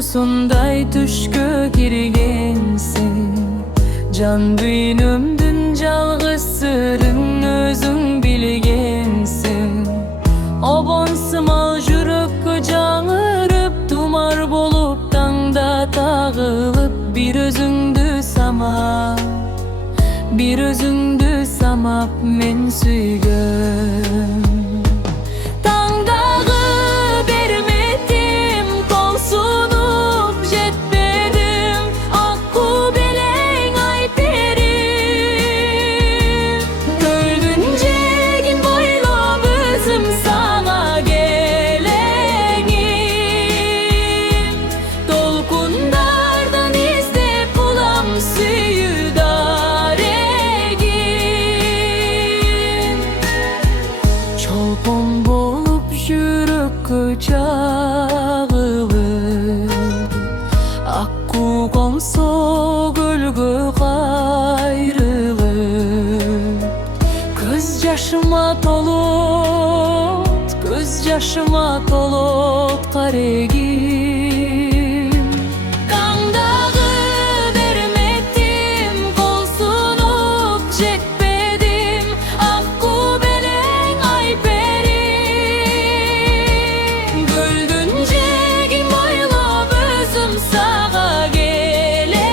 uykusunday düşkö kirgensin. Can büyünümdün жалгыз sırrın özüň bilgensin. Obon symal jürökкө жаңырып, tumar bolup taňda tagılıp, bir özüňdü samap, bir özüňdü samap men süýgön. Taňdagy bermedim, kol sunup jetmedim, akku beleň ayperim. Göldün jegin boylap özüm saňa geleňim. Dolkundardan izdep bulam süýüdaregin. Çolpon bolup jürökкө çagılıp, akku konso gölgö gayrılıp. Göz yaşıma tolut, göz yaşıma tolut karegim. Kandagy bermedim, kol sunup jetmedim, akku beleň ayperim. Göldün jegin boylap özüm saňa gelemin.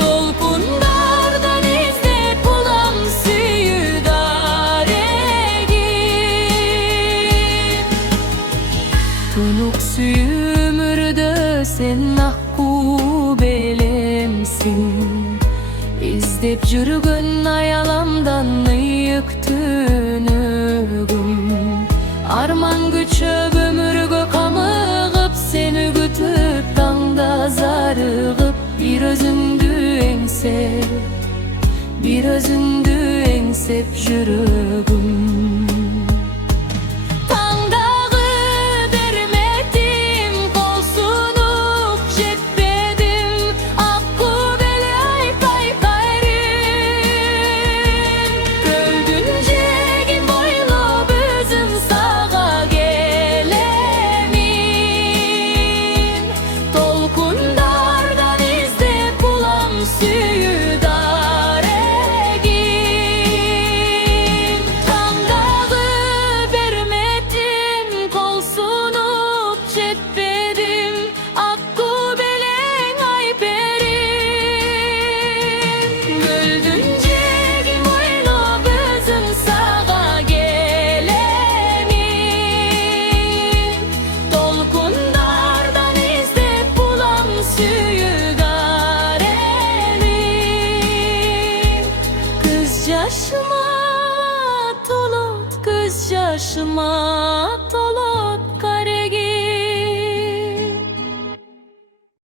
Dolkundardan izdep bulam süýüdaregin. Tunuk süýümürde sen akku belemsin. İzdep jürgön ayalamdan ıyık tünügüm. Arman güçöp ömürgö kamygyp, seni gütüp taňda zarıgyp, bir özüňdü eňsep, bir özüňdü eňsep jürögüm. Taňdagy bermedim, kol sunup jetmedim, akku beleň ayperim. Göldün jegin boylap özüm saňa gelemin. Dolkundardan izdep bulam süýüdaregin. Taňdagy bermedim, kol sunup jetmedim, akku beleň ayperim. Göldün jegin boylap özüm saňa gelemin. Dolkundardan izdep bulam süýüdaregin. Göz yaşıma tolut, göz yaşıma tolut.